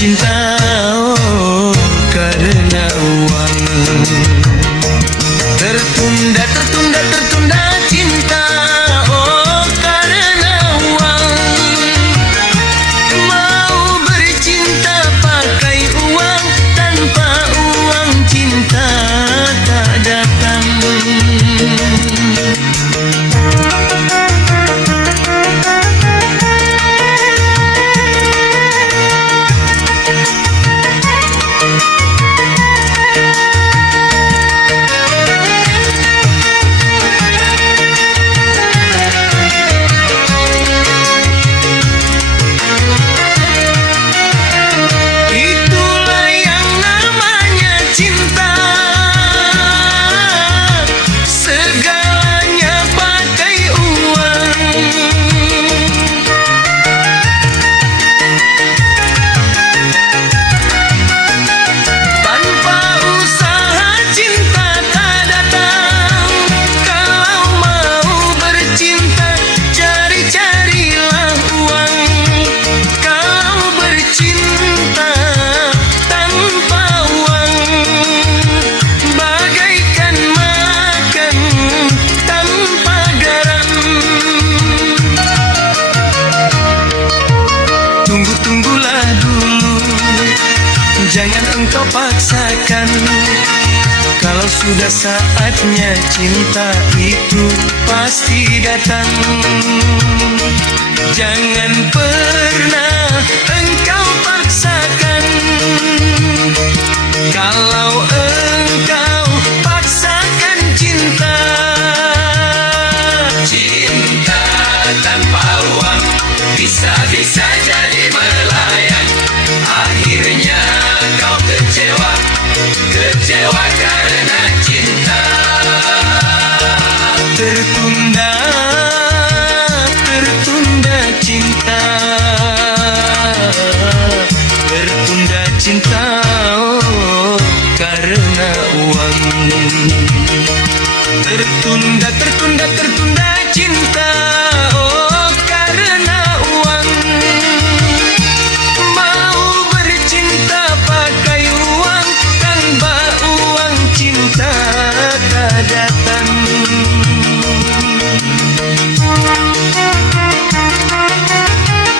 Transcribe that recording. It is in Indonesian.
cinta, oh, karena uang. Tertunda, tertunda, tertunda cinta, oh, karena uang. Mau bercinta pakai uang, tanpa uang cinta tak datang. Tunggu-tunggulah dulu, jangan engkau paksakan. Kalau sudah saatnya cinta itu pasti datang. Jangan pernah engkau paksakan. Kalau engkau paksakan cinta, cinta tanpa uang bisa-bisa